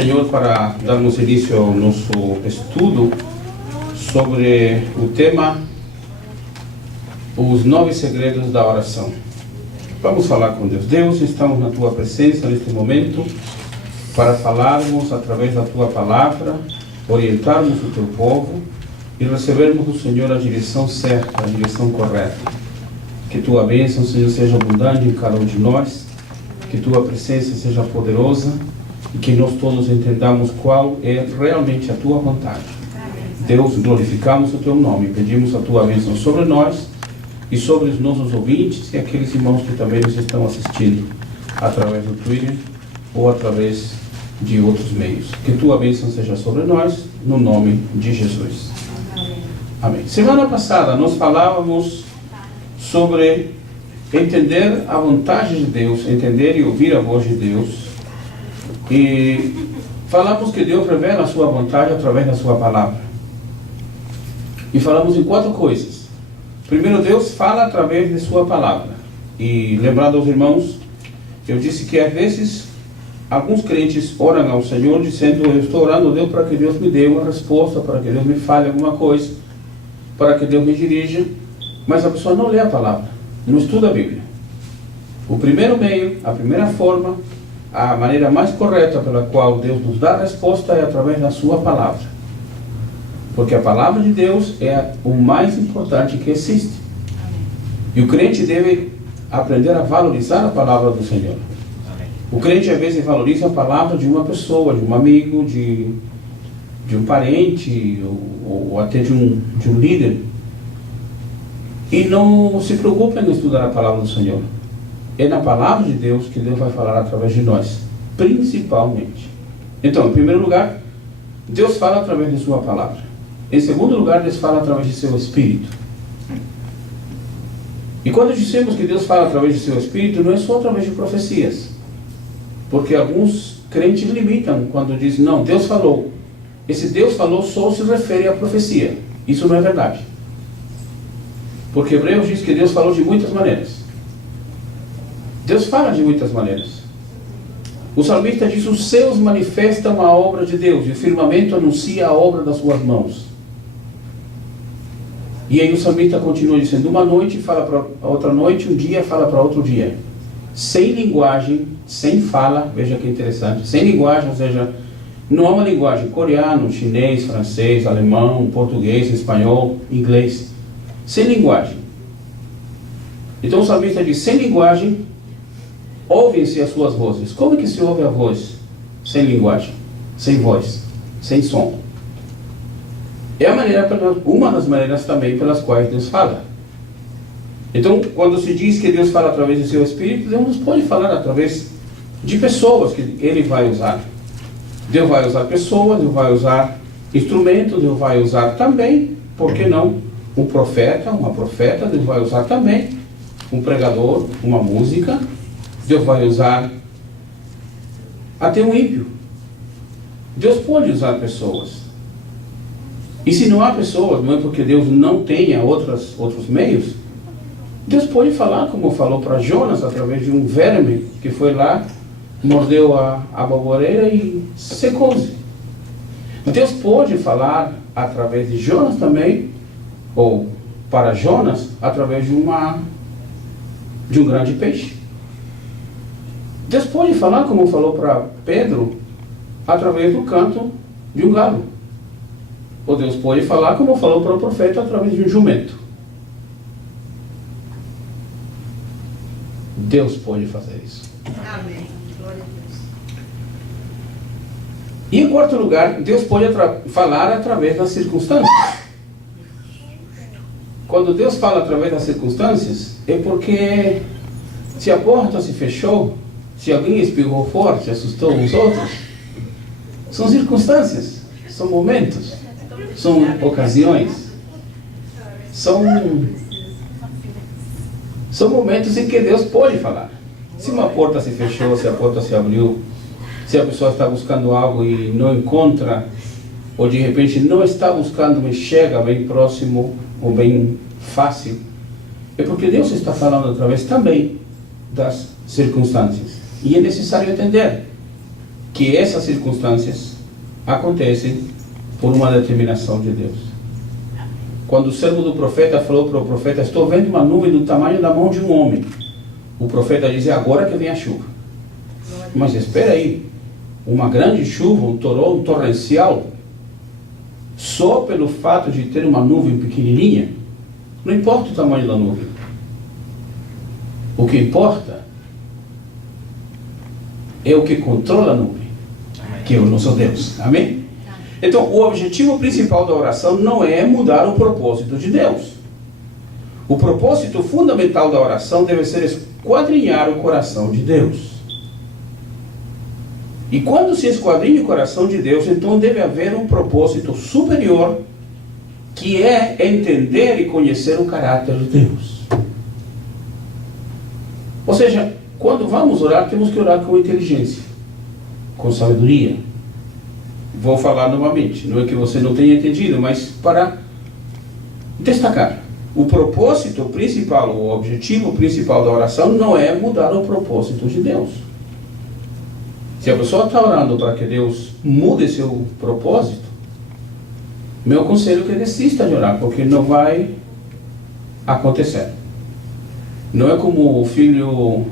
Senhor para darmos início ao nosso estudo sobre o tema Os 9 segredos da oração. Vamos falar com Deus. Deus, estamos na Tua presença neste momento para falarmos através da Tua palavra, orientarmos o Teu povo e recebermos do Senhor a direção certa, a direção correta. Que Tua bênção, Senhor, seja abundante em cada um de nós, que Tua presença seja poderosa e que nós todos entendamos qual é realmente a Tua vontade. Deus, glorificamos o Teu nome, pedimos a Tua bênção sobre nós e sobre os nossos ouvintes e aqueles irmãos que também nos estão assistindo através do Twitter ou através de outros meios. Que Tua bênção seja sobre nós, no nome de Jesus. Amém. Semana passada nós falávamos sobre entender a vontade de Deus, entender e ouvir a voz de Deus. E falamos que Deus revela a sua vontade através da sua palavra. E falamos em 4 coisas. Primeiro, Deus fala através de sua palavra. E lembrando aos irmãos, eu disse que às vezes alguns crentes oram ao Senhor dizendo: eu estou orando a Deus para que Deus me dê uma resposta, para que Deus me fale alguma coisa, para que Deus me dirija. Mas a pessoa não lê a palavra, não estuda a Bíblia. O primeiro meio, a primeira forma, a maneira mais correta pela qual Deus nos dá a resposta é através da sua palavra. Porque a palavra de Deus é o mais importante que existe. E o crente deve aprender a valorizar a palavra do Senhor. O crente às vezes valoriza a palavra de uma pessoa, de um amigo, de um parente, ou até de um líder. E não se preocupe em estudar a palavra do Senhor. É na palavra de Deus que Deus vai falar através de nós, principalmente. Então, em primeiro lugar, Deus fala através de sua palavra. Em segundo lugar, Deus fala através de seu Espírito. E quando dizemos que Deus fala através de seu Espírito, não é só através de profecias. Porque alguns crentes limitam quando dizem: não, Deus falou. Esse Deus falou só se refere à profecia. Isso não é verdade. Porque Hebreus diz que Deus falou de muitas maneiras. Deus fala de muitas maneiras. O salmista diz: os céus manifestam a obra de Deus, e o firmamento anuncia a obra das suas mãos. E aí o salmista continua dizendo: uma noite fala para outra noite, um dia fala para outro dia. Sem linguagem, sem fala, veja que interessante, sem linguagem, ou seja, não há uma linguagem coreano, chinês, francês, alemão, português, espanhol, inglês. Sem linguagem. Então o salmista diz: sem linguagem, ouvem-se as suas vozes. Como é que se ouve a voz? Sem linguagem, sem voz, sem som. É uma das maneiras também pelas quais Deus fala. Então, quando se diz que Deus fala através de seu Espírito, Deus nos pode falar através de pessoas que Ele vai usar. Deus vai usar pessoas, Deus vai usar instrumentos, Deus vai usar também, por que não, um profeta, uma profeta, Deus vai usar também um pregador, uma música, Deus vai usar até um ímpio. Deus pode usar pessoas. E se não há pessoas, não é porque Deus não tenha outros meios. Deus pode falar, como falou para Jonas, através de um verme que foi lá, mordeu a baboreira e secou-se. Deus pode falar através de Jonas também, ou para Jonas, através de um grande peixe. Deus pode falar, como falou para Pedro, através do canto de um galo. Ou Deus pode falar, como falou para o profeta, através de um jumento. Deus pode fazer isso. Amém. Glória a Deus. E em quarto lugar, Deus pode falar através das circunstâncias. Quando Deus fala através das circunstâncias, é porque se a porta se fechou, se alguém espirrou forte, assustou os outros, são circunstâncias, são momentos, são ocasiões, são momentos em que Deus pode falar. Se uma porta se fechou, se a porta se abriu, se a pessoa está buscando algo e não encontra, ou de repente não está buscando, mas chega bem próximo ou bem fácil, é porque Deus está falando através também das circunstâncias. E é necessário entender que que essas circunstâncias acontecem por uma determinação de Deus. Quando o servo do profeta falou para o profeta: estou vendo uma nuvem do tamanho da mão de um homem. O profeta diz: é agora que vem a chuva. Mas espera aí, uma grande chuva, um torrencial, só pelo fato de ter uma nuvem pequenininha, não importa o tamanho da nuvem. O que importa é o que controla a nuvem, que é o nosso Deus. Amém? Então, o objetivo principal da oração não é mudar o propósito de Deus. O propósito fundamental da oração deve ser esquadrinhar o coração de Deus. E quando se esquadrinha o coração de Deus, então deve haver um propósito superior, que é entender e conhecer o caráter de Deus. Ou seja, quando vamos orar, temos que orar com inteligência, com sabedoria. Vou falar novamente, não é que você não tenha entendido, mas para destacar. O propósito principal, o objetivo principal da oração não é mudar o propósito de Deus. Se a pessoa está orando para que Deus mude seu propósito, meu conselho é que desista de orar, porque não vai acontecer. Não é como o filho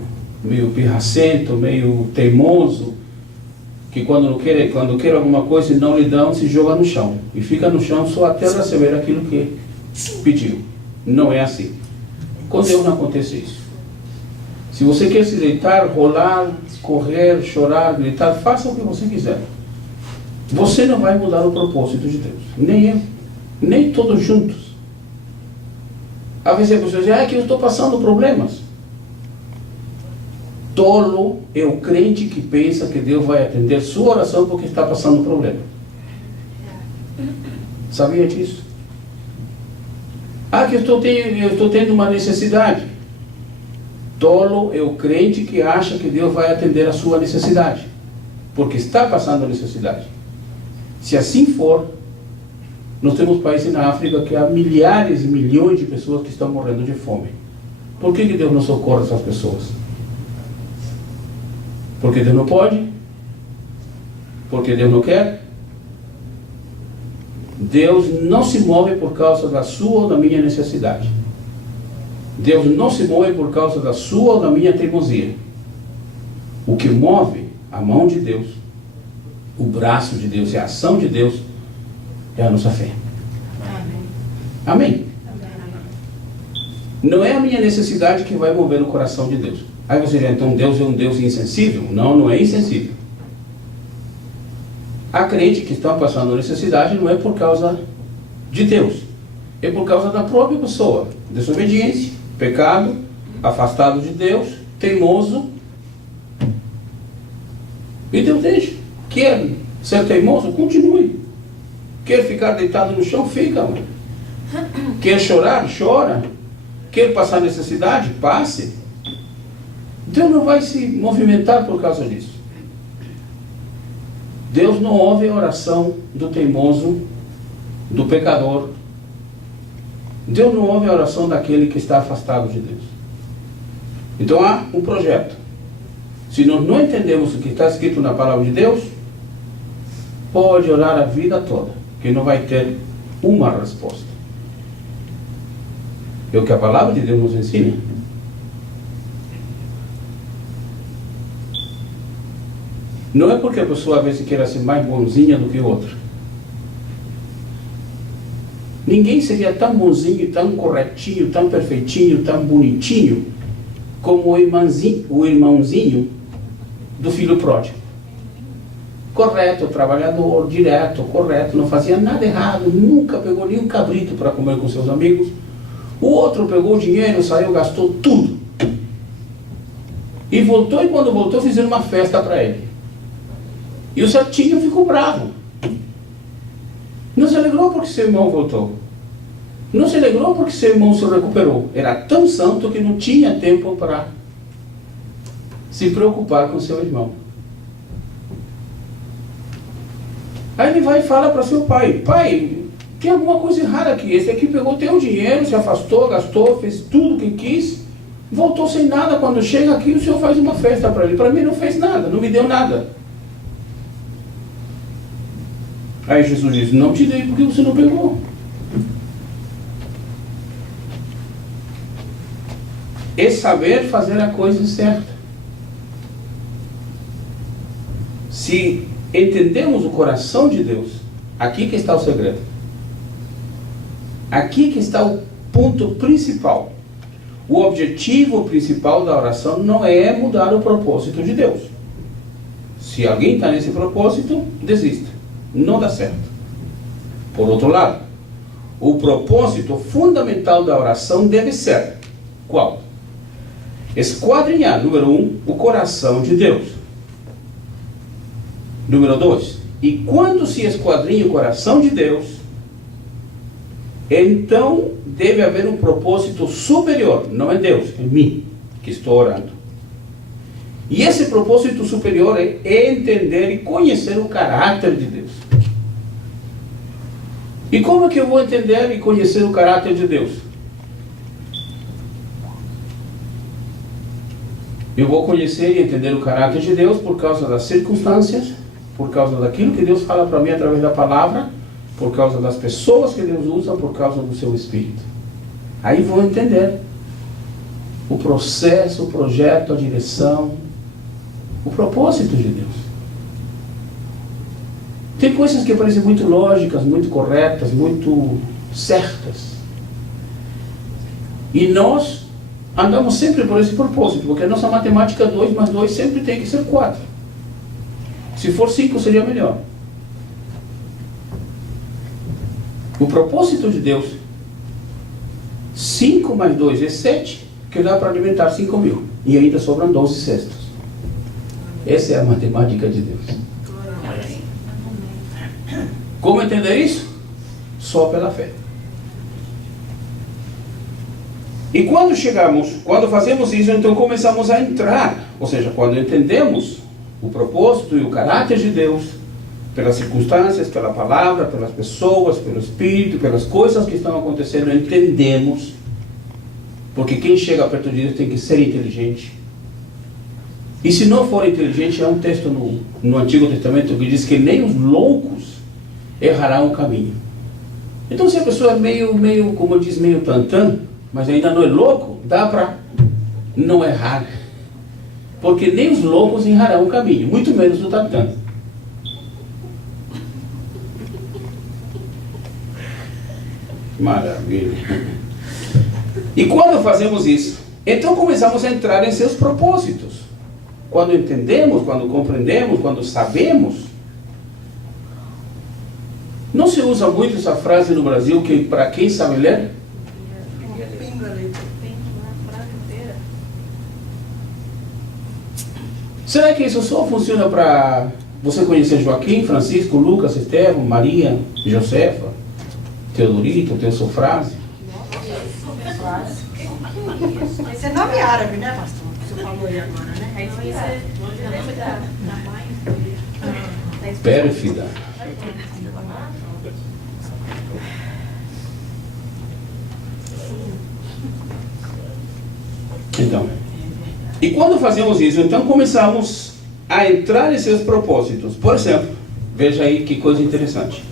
meio pirracento, meio teimoso, que quando quer alguma coisa e não lhe dão, se joga no chão. E fica no chão só até receber aquilo que pediu. Não é assim. Com Deus não acontece isso. Se você quer se deitar, rolar, correr, chorar, gritar, faça o que você quiser. Você não vai mudar o propósito de Deus. Nem eu. Nem todos juntos. Às vezes a pessoa diz: que eu estou passando problemas. Tolo é o crente que pensa que Deus vai atender sua oração porque está passando problema. Sabia disso? Que eu estou tendo uma necessidade. Tolo é o crente que acha que Deus vai atender a sua necessidade, porque está passando a necessidade. Se assim for, nós temos países na África que há milhares e milhões de pessoas que estão morrendo de fome. Por que Deus não socorre essas pessoas? Porque Deus não pode? Porque Deus não quer? Deus não se move por causa da sua ou da minha necessidade. Deus não se move por causa da sua ou da minha teimosia. O que move a mão de Deus, o braço de Deus e a ação de Deus é a nossa fé. Amém? Não é a minha necessidade que vai mover o coração de Deus. Aí você diz: então Deus é um Deus insensível? Não, não é insensível. Há crentes que estão passando necessidade, não é por causa de Deus, é por causa da própria pessoa. Desobediência, pecado, afastado de Deus, teimoso. E Deus deixa. Quer ser teimoso? Continue. Quer ficar deitado no chão? Fica. Quer chorar? Chora. Quer passar necessidade? Passe. Deus não vai se movimentar por causa disso. Deus não ouve a oração do teimoso, do pecador. Deus não ouve a oração daquele que está afastado de Deus. Então há um projeto. Se nós não entendemos o que está escrito na palavra de Deus, pode orar a vida toda, que não vai ter uma resposta. É o que a palavra de Deus nos ensina. Não é porque a pessoa às vezes queira ser mais bonzinha do que outra. Ninguém seria tão bonzinho, tão corretinho, tão perfeitinho, tão bonitinho como o irmãozinho do filho pródigo. Correto, trabalhador, direto, correto, não fazia nada errado, nunca pegou nenhum cabrito para comer com seus amigos. O outro pegou o dinheiro, saiu, gastou tudo. E voltou, e quando voltou fizeram uma festa para ele. E o certinho ficou bravo. Não se alegrou porque seu irmão voltou. Não se alegrou porque seu irmão se recuperou. Era tão santo que não tinha tempo para se preocupar com seu irmão. Aí ele vai e fala para seu pai: pai, tem alguma coisa errada aqui. Esse aqui pegou teu dinheiro, se afastou, gastou, fez tudo o que quis, voltou sem nada. Quando chega aqui, o senhor faz uma festa para ele. Para mim não fez nada, não me deu nada. Aí Jesus diz: não te dei porque você não pegou. É saber fazer a coisa certa. Se entendemos o coração de Deus, aqui que está o segredo. Aqui que está o ponto principal. O objetivo principal da oração não é mudar o propósito de Deus. Se alguém está nesse propósito, desista. Não dá certo. Por outro lado, o propósito fundamental da oração deve ser qual? Esquadrinhar, número 1, o coração de Deus. Número 2, e quando se esquadrinha o coração de Deus, então deve haver um propósito superior, não é Deus, é mim que estou orando. E esse propósito superior é entender e conhecer o caráter de Deus. E como é que eu vou entender e conhecer o caráter de Deus? Eu vou conhecer e entender o caráter de Deus por causa das circunstâncias, por causa daquilo que Deus fala para mim através da palavra, por causa das pessoas que Deus usa, por causa do seu Espírito. Aí vou entender o processo, o projeto, a direção, o propósito de Deus. Tem coisas que parecem muito lógicas, muito corretas, muito certas. E nós andamos sempre por esse propósito, porque a nossa matemática 2 mais 2 sempre tem que ser 4. Se for 5 seria melhor. O propósito de Deus, 5 mais 2 é 7, que dá para alimentar 5.000. E ainda sobram 12 cestos. Essa é a matemática de Deus. Como entender isso? Só pela fé. E quando fazemos isso, então começamos a entrar. Ou seja, quando entendemos o propósito e o caráter de Deus, pelas circunstâncias, pela palavra, pelas pessoas, pelo Espírito, pelas coisas que estão acontecendo, entendemos. Porque quem chega perto de Deus tem que ser inteligente. E se não for inteligente, há um texto no Antigo Testamento que diz que nem os loucos errarão o caminho. Então, se a pessoa é meio, como diz, meio tantã, mas ainda não é louco, dá para não errar. Porque nem os loucos errarão o caminho, muito menos o tantã. Maravilha. E quando fazemos isso, então começamos a entrar em seus propósitos. Quando entendemos, quando compreendemos, quando sabemos. Não se usa muito essa frase no Brasil, que para quem sabe ler? Será que isso só funciona para você conhecer Joaquim, Francisco, Lucas, Estevão, Maria, Josefa, Teodorito, Teosofrase? Esse é nome árabe, né, pastor? Você falou aí agora, né? Pérfida. Então, e quando fazemos isso, então começamos a entrar em seus propósitos. Por exemplo, veja aí que coisa interessante.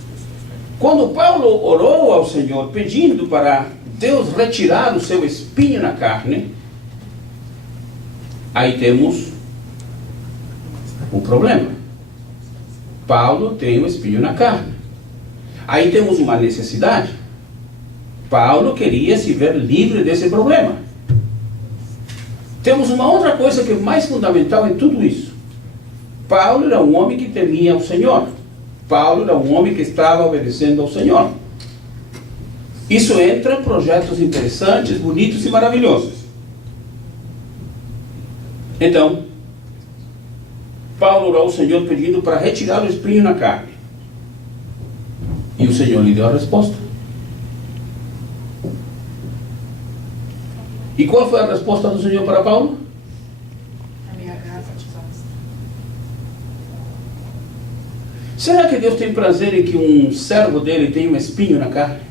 Quando Paulo orou ao Senhor pedindo para Deus retirar o seu espinho na carne, aí temos um problema. Paulo tem um espinho na carne. Aí temos uma necessidade. Paulo queria se ver livre desse problema. Temos uma outra coisa que é mais fundamental em tudo isso. Paulo era um homem que temia o Senhor. Paulo era um homem que estava obedecendo ao Senhor. Isso entra em projetos interessantes, bonitos e maravilhosos. Então, Paulo orou ao Senhor pedindo para retirar o espinho na carne. E o Senhor lhe deu a resposta. E qual foi a resposta do Senhor para Paulo? A minha graça te basta. Será que Deus tem prazer em que um servo dele tenha um espinho na carne?